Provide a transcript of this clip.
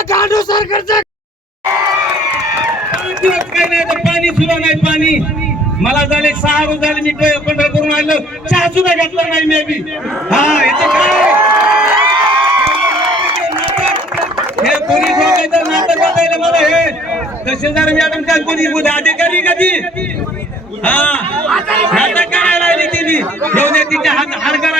या गांडू सरकारचं काही नाही तर पाणी सुद्धा नाही पाणी. मला झाले सहा रोज झाले मी पंढरपूरून आलो. चहा सुद्धा घेतला नाही मी बी. हा इथे काय? हे पोलीस लोकांचं नातं बघायला मला हे. तहसीलदार मॅडम काय कोणी बुद्ध अधिकारी कधी? हा. नाटक करायला लागली तिने. घेऊन तिच्या हात हार करायचं